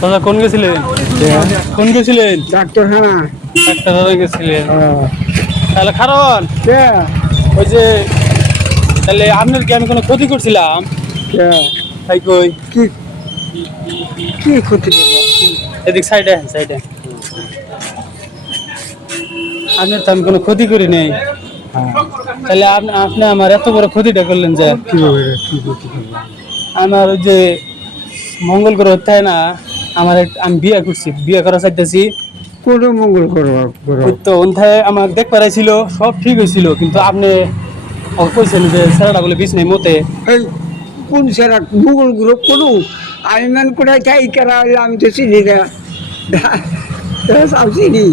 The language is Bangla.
দাদা কোন গেছিলেন? কোন গেছিলেন? ডাক্তারখানা। ডাক্তার গেছিলেন? তাহলে কারণ কে ওই যে তাহলে আপনার কি আমি কোনো ক্ষতি করছিলাম? কে তাই কই কি কি ক্ষতি করবো? এদিক সাইডে সাইডে আপনার তো আমি কোনো ক্ষতি করি নাই। তাহলে আপনি আমার এত বড় ক্ষতিটা করলেন যে কিভাবে কি ক্ষতি করবো? আমার ওই যে মঙ্গল গ্রহ তাই না আমার আমি বিয়ে করছি, বিয়ে করা চাইতেছি। কোনো মঙ্গল করবো করো? ওই তো ওন্থায় আমার দেখ পারাইছিল, সব ঠিক হয়েছিল, কিন্তু আপনি কইছেন যে ছেলেটা বলে বিষ নেই মতে। এই কোন সারা মঙ্গল গ্রহ কোনো আমি মান কোথায় খাই কারা আমি তো চিনি না। সব চিনি।